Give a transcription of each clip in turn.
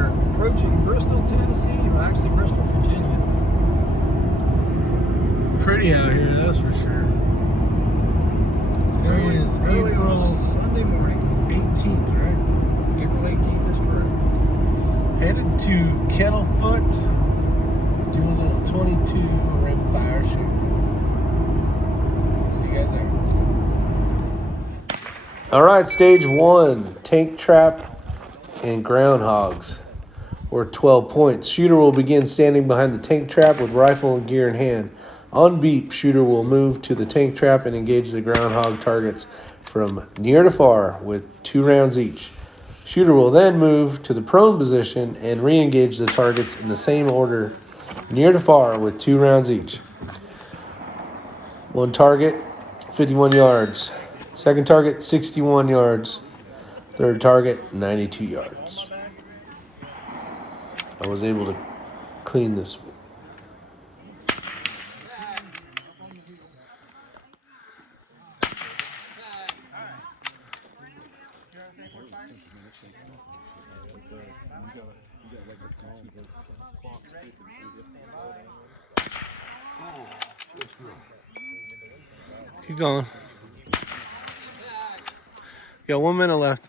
are approaching Bristol, Tennessee, or actually Bristol, Virginia. Pretty out here, that's for sure. Today is Early April on a Sunday morning. 18th, right? April 18th is correct. Headed to Kettlefoot, do a little 22 rimfire shoot. See you guys there. All right, stage one, tank trap and groundhogs. Or 12 points. Shooter will begin standing behind the tank trap with rifle and gear in hand. On beep, shooter will move to the tank trap and engage the groundhog targets from near to far with 2 rounds each. Shooter will then move to the prone position and re-engage the targets in the same order, near to far with 2 rounds each. One target, 51 yards. Second target, 61 yards. Third target, 92 yards. I was able to clean this one. Keep going. Got 1 minute left.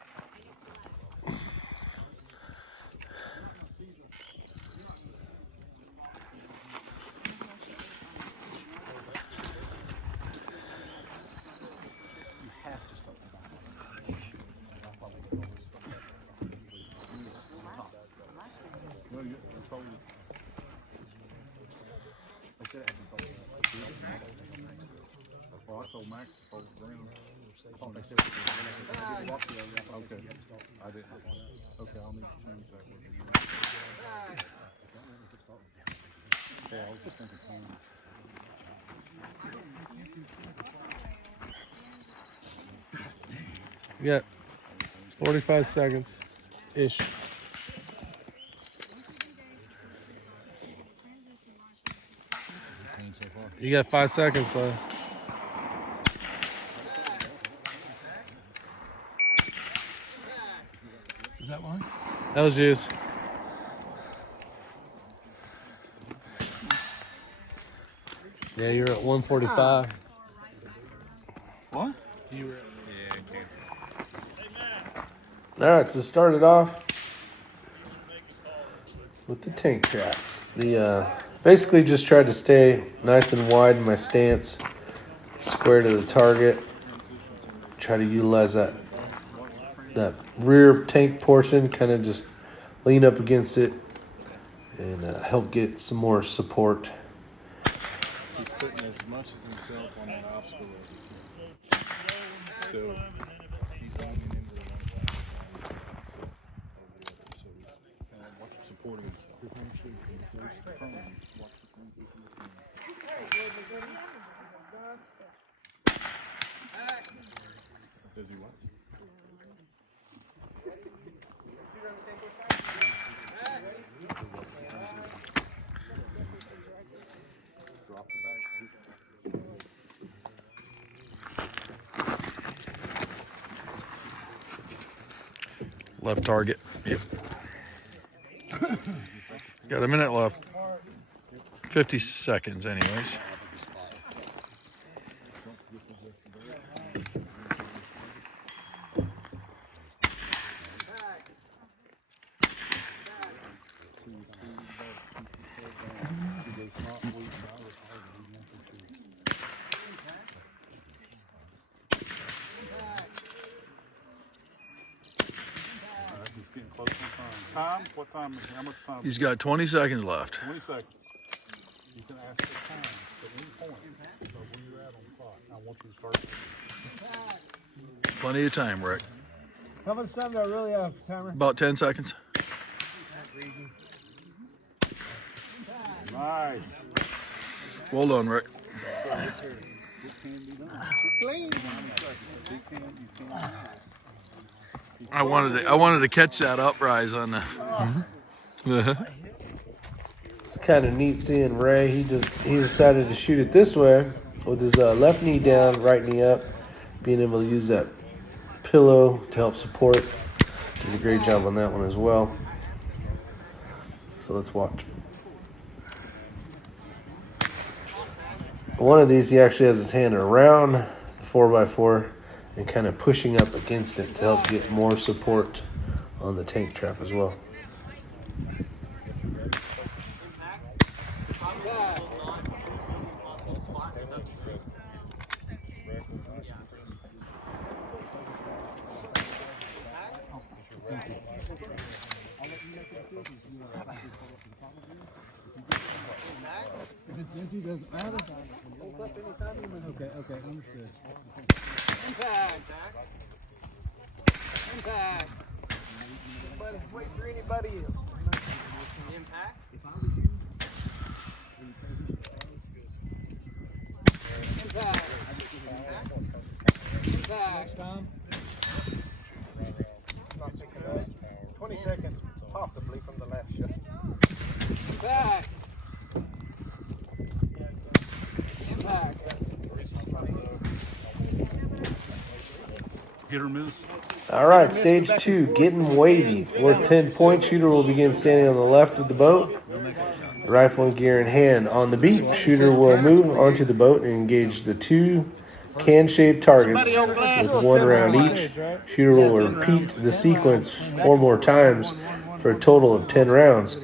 You got 45 seconds ish. You got 5 seconds left. Is that one? That was juice. Yeah, you're at 145. What? You were. All right, so started off with the tank traps. Basically just tried to stay nice and wide in my stance, square to the target. Try to utilize that rear tank portion, kind of just lean up against it and help get some more support. He's putting as much as himself on that obstacle as he can. So he's leaning into the one side so he's kind of supporting himself. Does he what? Drop the back. Left target. Yep. Got a minute left. 50 seconds anyways. Time? What time is it? How much time? He's got 20 seconds left. 20 seconds. You can ask for time at any point. So when you're at on the clock, I want you to start. Plenty of time, Rick. How much time do I really have, timer? About 10 seconds. Nice. Well done, Rick. It can be done. Clean. I wanted to catch that uprise on the. It's kind of neat seeing Ray. He decided to shoot it this way with his left knee down, right knee up, being able to use that pillow to help support. Did a great job on that one as well. So let's watch. One of these, he actually has his hand around the 4x4 and kind of pushing up against it to help get more support on the tank trap as well. Empty doesn't matter. Okay, understood. Impact. Impact. Wait for anybody else. Impact. Impact. Impact. Time. Not picking up. 20 seconds, possibly, from the last shot. Impact. Impact. Hit or miss. All right, stage 2, getting wavy. Worth 10 points. Shooter will begin standing on the left of the boat, rifle and gear in hand. On the beep, shooter will move onto the boat and engage the 2 can-shaped targets with 1 round each. Shooter will repeat the sequence 4 more times for a total of 10 rounds.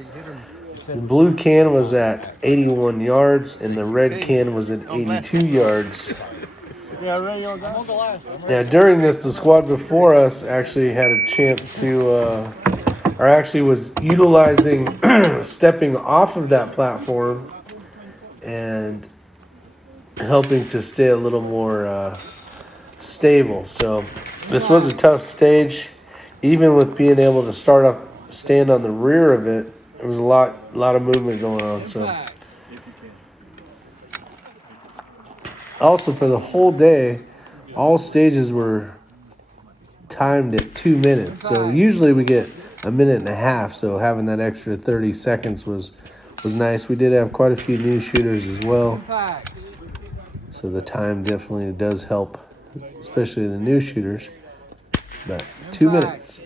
The blue can was at 81 yards and the red can was at 82 yards. Now, during this, the squad before us actually had a chance to, or actually was utilizing stepping off of that platform and helping to stay a little more stable. So this was a tough stage. Even with being able to stand on the rear of it, there was a lot of movement going on. So also for the whole day, all stages were timed at 2 minutes. So usually we get a minute and a half. So having that extra 30 seconds was nice. We did have quite a few new shooters as well. So the time definitely does help, especially the new shooters. But 2 minutes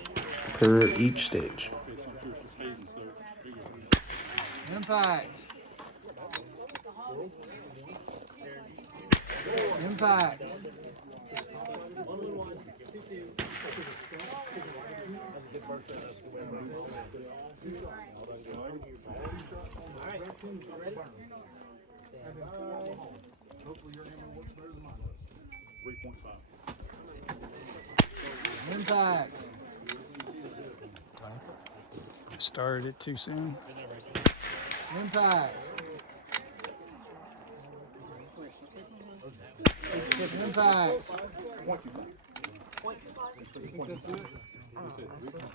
per each stage. Impact. Impact. Impact. Started it too soon. Impact. Impact.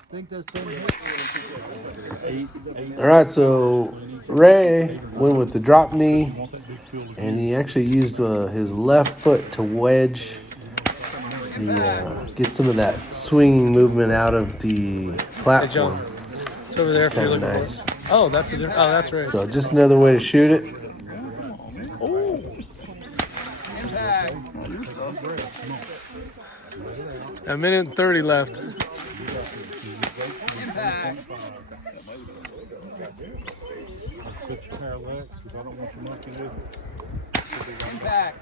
Think that's 10 hits. All right, so Ray went with the drop knee, and he actually used his left foot to wedge get some of that swinging movement out of the platform. It's over there. It's kind of nice. Oh, that's a different. Oh, that's right. So just another way to shoot it. A minute and 30 left. Set your parallax because I don't want you mucking with it. Impact.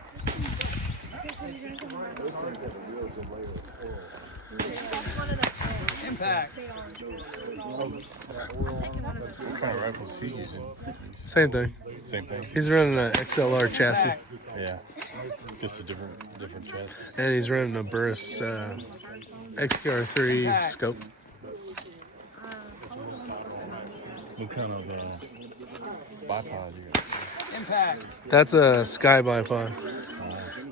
Impact. What kind of rifle is he using? Same thing. Same thing. He's running an XLR chassis, Yeah. Just a different chassis. and he's running a Burris XPR3 scope. What kind of bipod you got? Impact. That's a Sky bipod.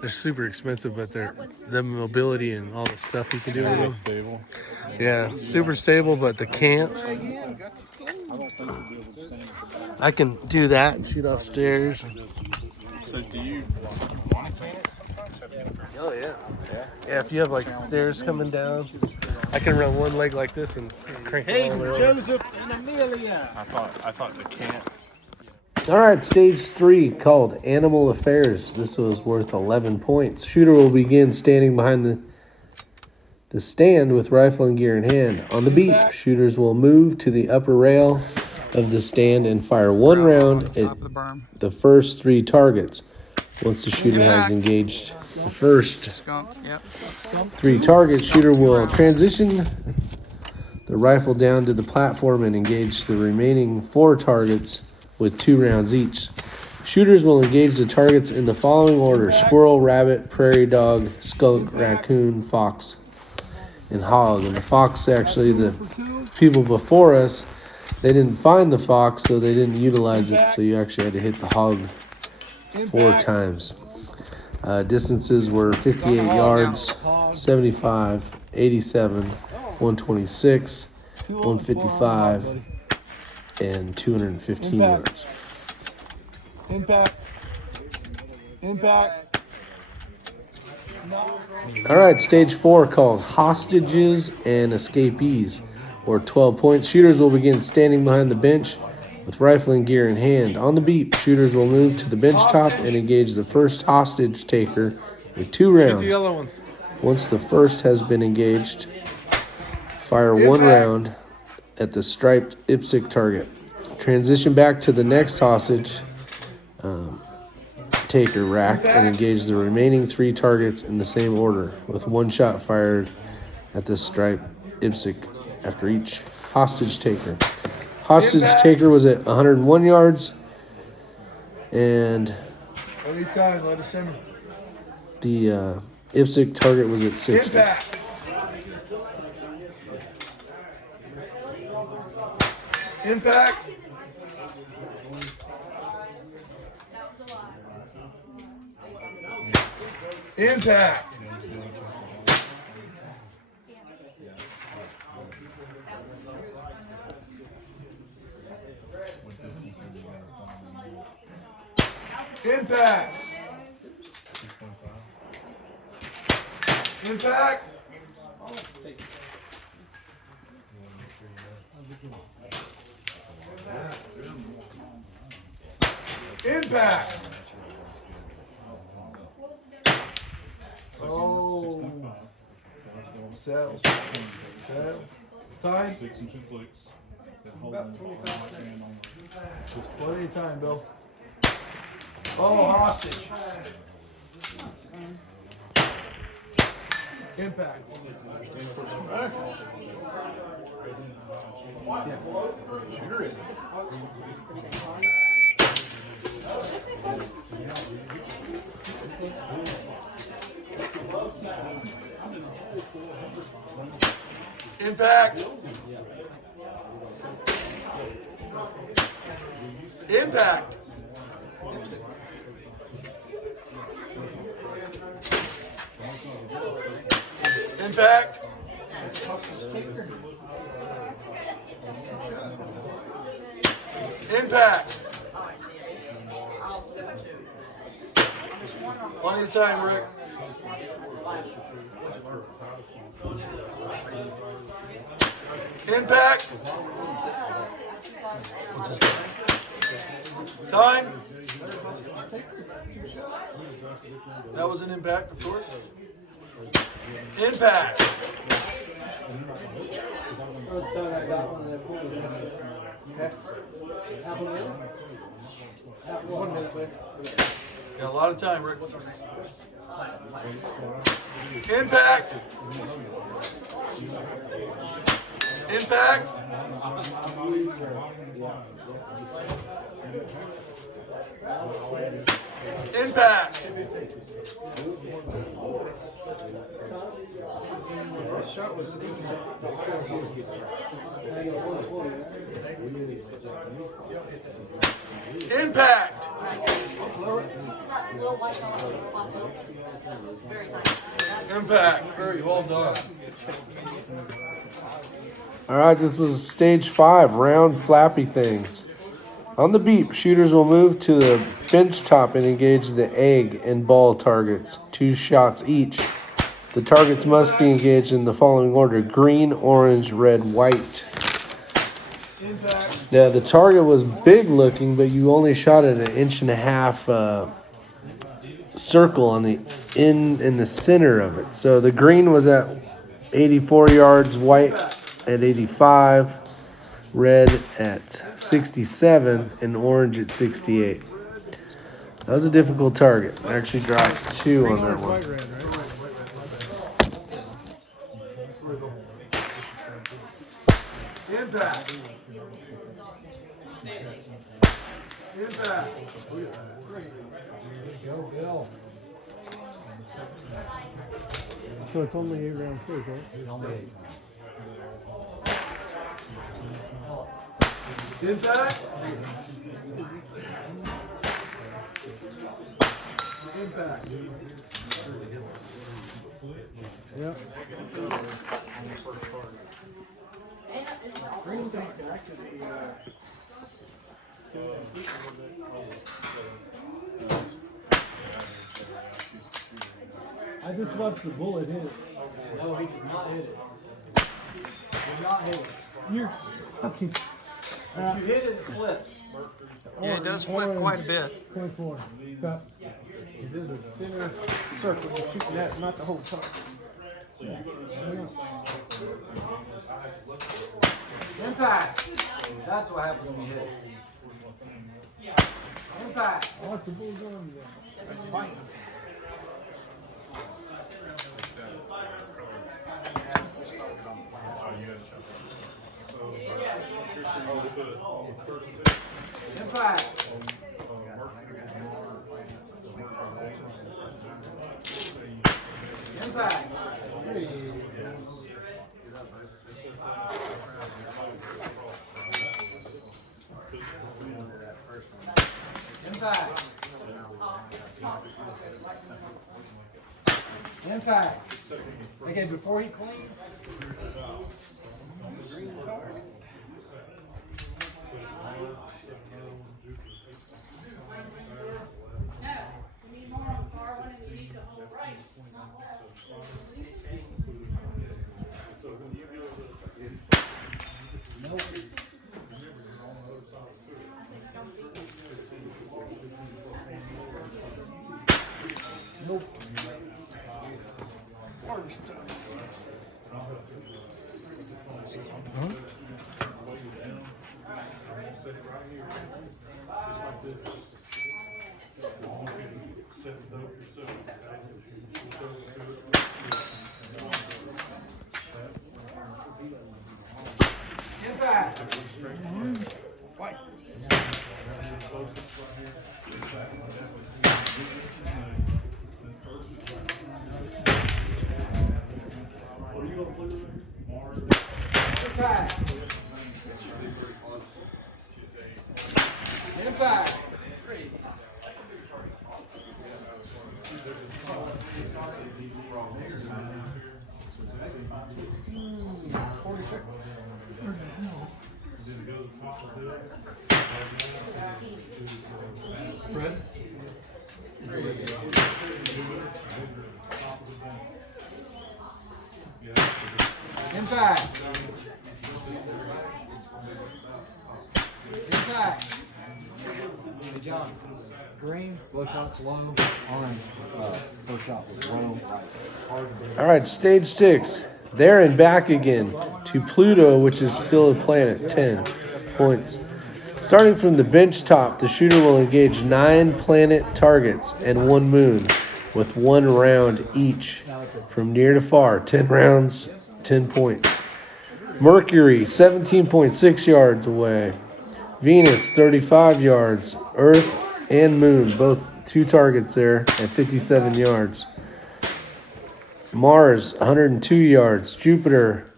They're super expensive, but the mobility and all the stuff you can do with them. Stable. Yeah, super stable, but the can't. I can do that and shoot off stairs. So do you monitor it sometimes? Oh yeah. Yeah, if you have like stairs coming down, I can run one leg like this and crank it all the way over. Joseph and Amelia. I thought the can't. All right, stage 3 called Animal Affairs. This was worth 11 points. Shooter will begin standing behind the stand with rifle and gear in hand. On the beep, shooters will move to the upper rail of the stand and fire one round at Top of the berm. the first 3 targets. Once the shooter has engaged the first Skunk. Yep. 3 targets, shooter will transition the rifle down to the platform and engage the remaining 4 targets with 2 rounds each. Shooters will engage the targets in the following order: squirrel, rabbit, prairie dog, skunk, raccoon, fox, and hog. And the fox, actually, the people before us, they didn't find the fox, so they didn't utilize it. So you actually had to hit the hog 4 times. Distances were 58 yards, 75, 87, 126, 155, and 215 yards. Impact. All right, stage 4 called hostages and escapees, or 12 points. Shooters will begin standing behind the bench with rifling gear in hand. On the beep, shooters will move to the bench top and engage the first hostage taker with 2 rounds. The yellow ones. Once the first has been engaged, fire 1 round at the striped IPSC target. Transition back to the next hostage taker rack and engage the remaining 3 targets in the same order, with 1 shot fired at the striped IPSC after each hostage taker. Hostage taker was at 101 yards, and Anytime, let us simmer. the IPSC target was at 60. Impact. Impact. Impact. Impact. Impact. Oh. Settle. Settle. Time. 6 and 2 clicks. About 25 seconds. Plenty of time, Bill. Oh, hostage. Impact. Impact. Impact. Impact. Impact. Plenty of time, Rick. Impact. Time. That was an impact, of course. Impact. Got a lot of time, Rick. Impact. Impact. Impact. Impact. Impact. Very well done. All right, this was stage 5, round Flappy Things. On the beep, shooters will move to the bench top and engage the egg and ball targets, 2 shots each. The targets must be engaged in the following order: green, orange, red, white. Now, the target was big looking, but you only shot at 1.5 inch circle on the in the center of it. So the green was at 84 yards, white at 85, red at 67, and orange at 68. That was a difficult target. I actually dropped 2 on that one. Impact. Impact. Go, Bill. So it's only 8 rounds too, right? Only 8. Impact. Impact. Yep. I just watched the bullet hit. No, he did not hit it. Did not hit it. You're fucking. If you hit it, it flips. Yeah, it does flip quite a bit. 0.4. Stop. It is a center circle. You're shooting that, not the whole top. Impact. That's what happens when you hit it. Impact. What's the bull doing? Impact. Impact. Impact. Impact. Okay, before he cleans. Impact. Impact. Impact. Impact. Impact. Hey John, green, both shots low, orange, first shot was low, right. All right, stage 6. There and back again to Pluto, which is still a planet, 10 points. Starting from the bench top, the shooter will engage 9 planet targets and 1 moon with 1 round each from near to far. 10 rounds, 10 points. Mercury, 17.6 yards away. Venus, 35 yards. Earth and Moon, both 2 targets there at 57 yards. Mars, 102 yards. Jupiter,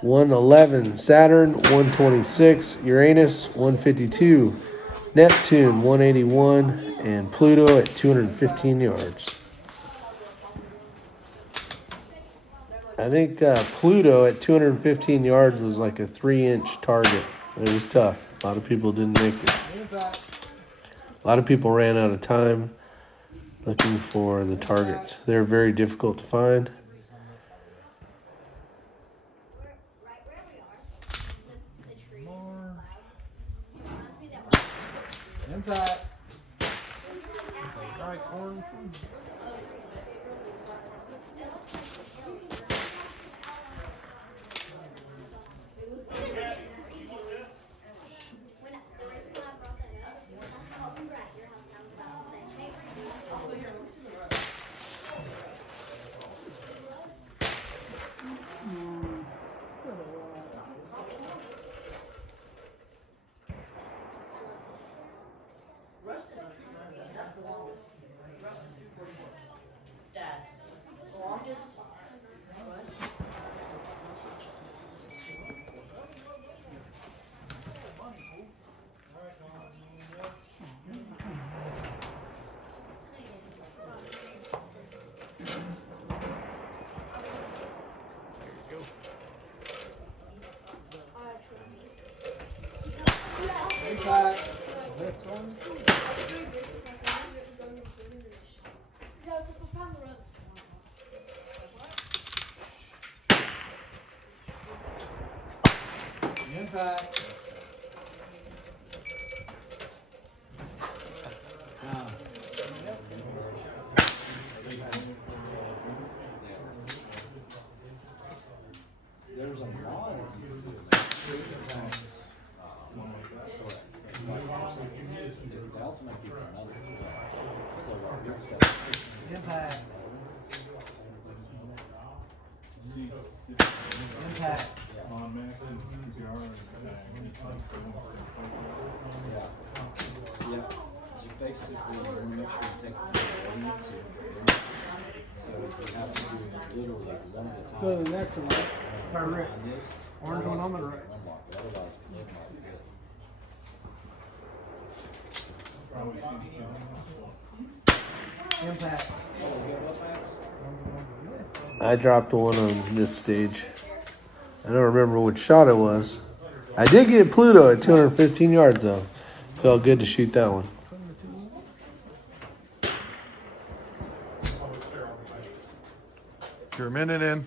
111. Saturn, 126. Uranus, 152. Neptune, 181. And Pluto at 215 yards. I think Pluto at 215 yards was like a 3-inch target. It was tough. A lot of people didn't make it. A lot of people ran out of time looking for the targets. They're very difficult to find. Impact. Impact. There's a lot of they also make these another so impact. Impact. On massive PPR Yeah. You basically want to make sure you take the leads here. So you have to do literally one at a time. Go to the next one. Right. And this Orange one on the right. unlock, but otherwise it might be good. probably seems Impact. I dropped one on this stage. I don't remember which shot it was. I did get Pluto at 215 yards though. Felt good to shoot that one. You're a minute in.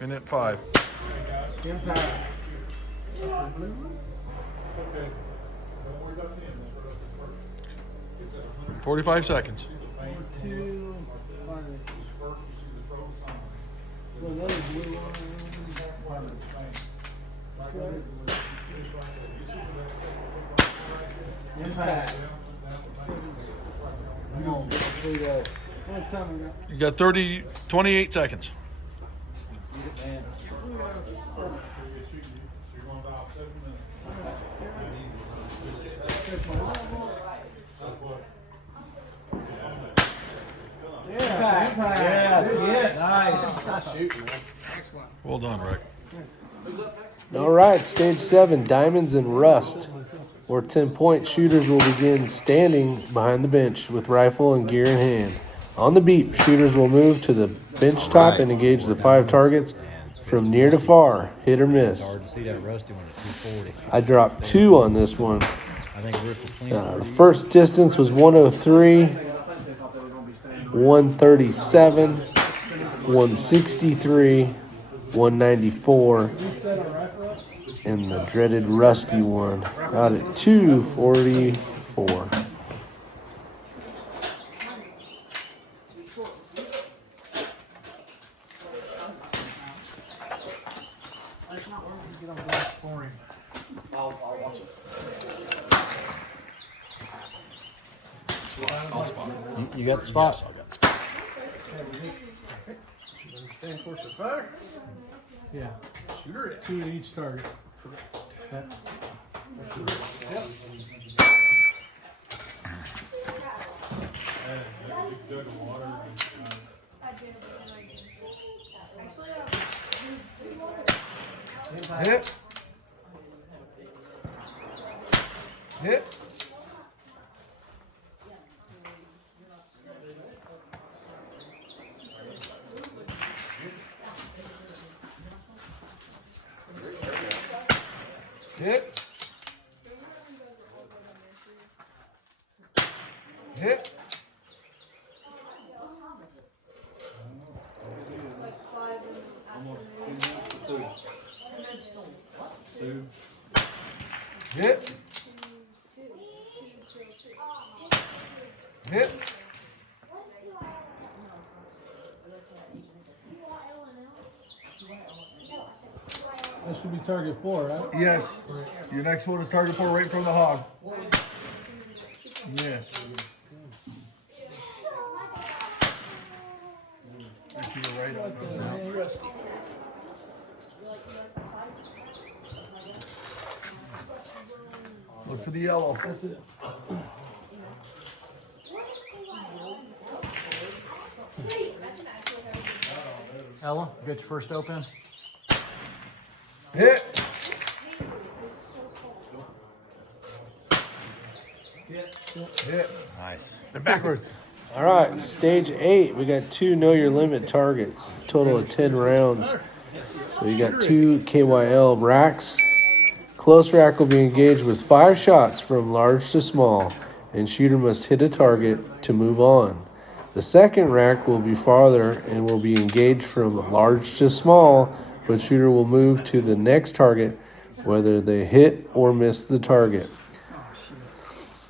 Minute 5. Impact. 45 seconds. 2, 5. So that is blue line. Impact. Come on, Pluto. How much time we got? You got 28 seconds. Yeah, Yes. Nice. Nice shooting, man. Well done, Rick. All right, stage 7, Diamonds and Rust, where 10-point shooters will begin standing behind the bench with rifle and gear in hand. On the beep, shooters will move to the bench top and engage the 5 targets from near to far, hit or miss. Hard to see that rusty one at 240. I dropped 2 on this one. I think Rick will clean The first distance was 103, 137, 163, 194, and the dreaded rusty one out at 244. You got the spot? Stand course for fire. Yeah. Shooter it. 2 at each target. Yep. Hit. Hit. Hit. Hit. Hit. Hit. That should be target 4, right? Yes. Your next one is target 4 right from the hog. Yes. You were right on that. Look for the yellow. That's it. Ella, get your first open. Hit. Hit. Nice. Backwards. All right, stage 8. We got 2 know your limit targets. Total of 10 rounds. So you got 2 KYL racks, Close rack will be engaged with 5 shots from large to small, and shooter must hit a target to move on. The second rack will be farther and will be engaged from large to small, but shooter will move to the next target whether they hit or miss the target.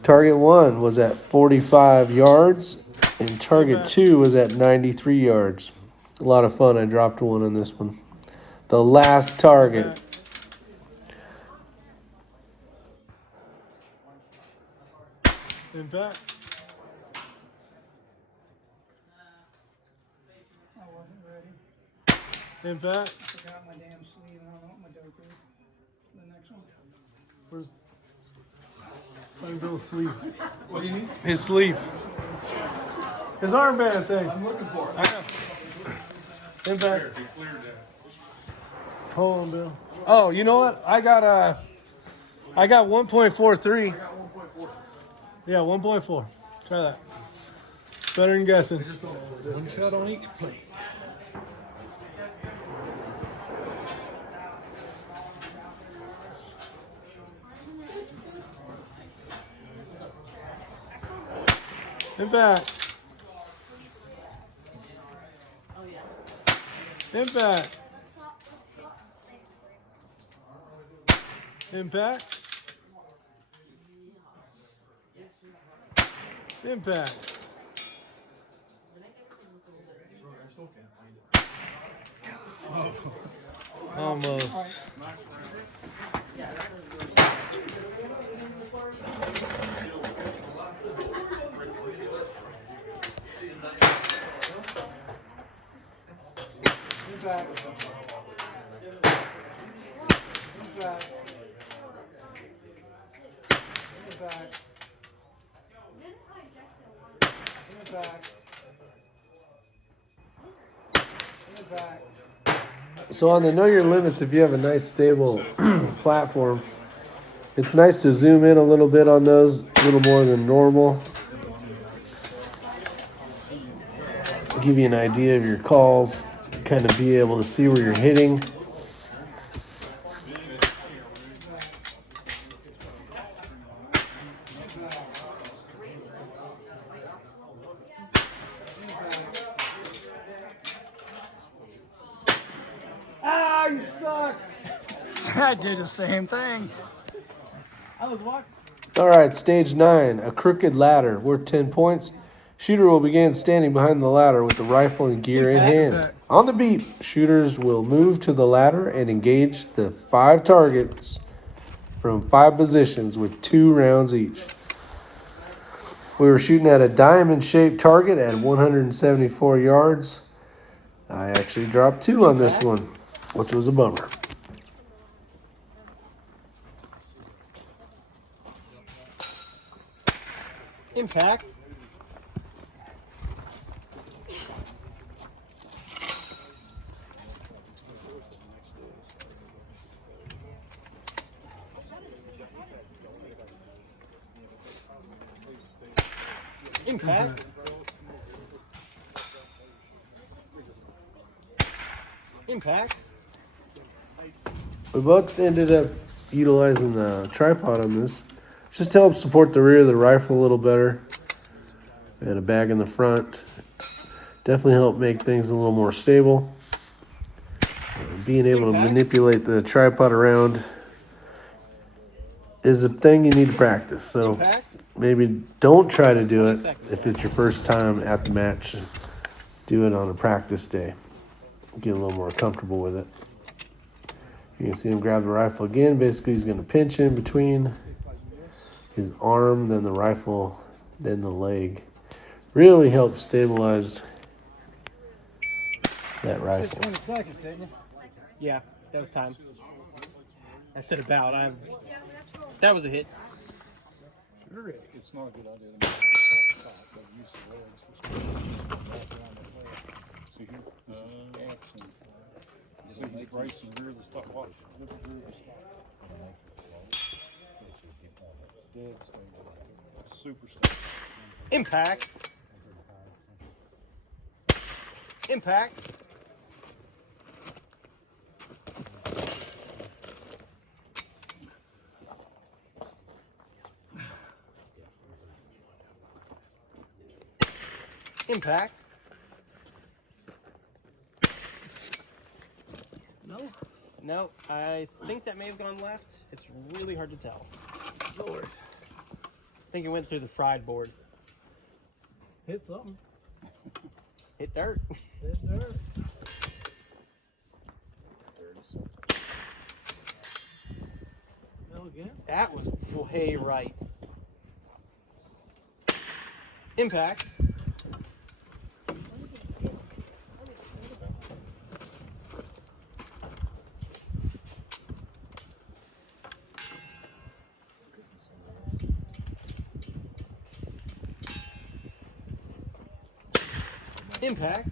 Target 1 was at 45 yards, and target 2 was at 93 yards. A lot of fun. I dropped one on this one. The last target. Impact. I wasn't ready. Impact. Forgot my damn sleeve. I don't know what my dope is. The next one. Where's Sunville's sleeve? What do you need? His sleeve. His armband thing. I'm looking for it. I know. Impact. Hold on, Bill. Oh, you know what? I got 1.43. Yeah, 1.4. Try that. Better than guessing. One shot on each plate. Impact. Impact. Impact. Impact. Almost. Back. Back. Back. Back. So on the Know Your Limits, if you have a nice stable platform, it's nice to zoom in a little bit on those, a little more than normal. Give you an idea of your calls, kind of be able to see where you're hitting. Ah, you suck. I did the same thing. I was walking. All right, stage 9, a crooked ladder worth 10 points. Shooter will begin standing behind the ladder with the rifle and gear in hand. On the beep, shooters will move to the ladder and engage the 5 targets from 5 positions with 2 rounds each. We were shooting at a diamond-shaped target at 174 yards. I actually dropped 2 on this one, which was a bummer. Impact. Impact. Impact. We both ended up utilizing the tripod on this, just to help support the rear of the rifle a little better. We had a bag in the front. Definitely helped make things a little more stable. Being able to manipulate the tripod around is a thing you need to practice. So maybe don't try to do it if it's your first time at the match. Do it on a practice day. Get a little more comfortable with it. You can see him grab the rifle again. Basically, he's going to pinch in between his arm, then the rifle, then the leg. Really helps stabilize that rifle. 20 seconds, didn't you? Yeah, that was time. I said about. That was a hit. It's not a good idea to make a shot, but use the legs for see here, this is X and see he's bracing the rear of the stock. Watch, look at the rear of the stock. Dead stable. Super stable. Impact. Impact. Impact. No. No, I think that may have gone left. It's really hard to tell. Lord. I think it went through the fried board. Hit something. Hit dirt. Hit dirt. No again. That was way right. Impact. Impact.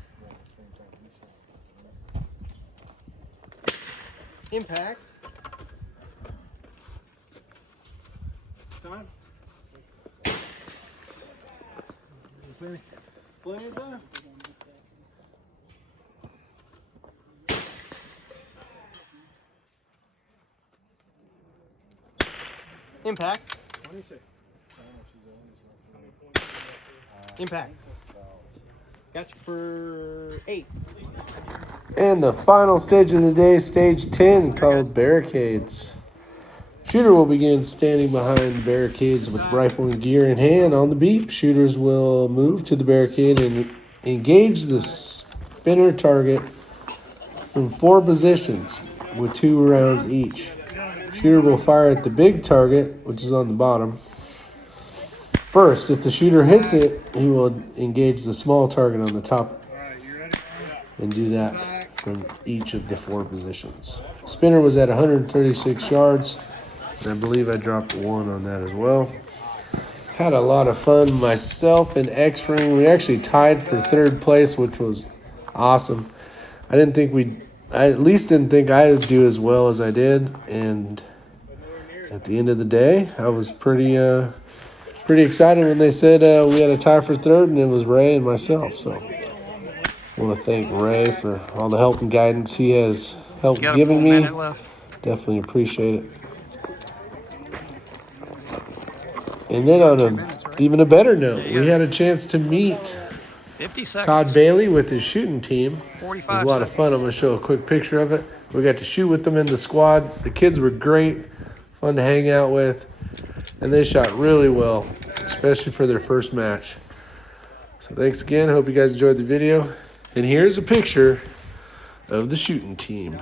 Impact. Time. Plenty of time. Impact. What do you say? Impact. Got you for 8. And the final stage of the day, stage 10, called barricades. Shooter will begin standing behind barricades with rifle and gear in hand. On the beep, shooters will move to the barricade and engage the spinner target from 4 positions with 2 rounds each. Shooter will fire at the big target, which is on the bottom. First, if the shooter hits it, he will engage the small target on the top and do that from each of the 4 positions. Spinner was at 136 yards, and I believe I dropped 1 on that as well. Had a lot of fun myself in X-Ring. We actually tied for 3rd place, which was awesome. I at least didn't think I would do as well as I did, and at the end of the day, I was pretty excited when they said we had a tie for 3rd, and it was Ray and myself. So I want to thank Ray for all the help and guidance he has helped giving me. Definitely appreciate it. And then on even a better note, we had a chance to meet 50 seconds. Todd Bailey with his shooting team. It 45 was a lot of fun. I'm going to show a quick picture of it. We got to shoot with them in the squad. The kids were great, fun to hang out with, and they shot really well, especially for their first match. So thanks again. Hope you guys enjoyed the video. And here's a picture of the shooting team.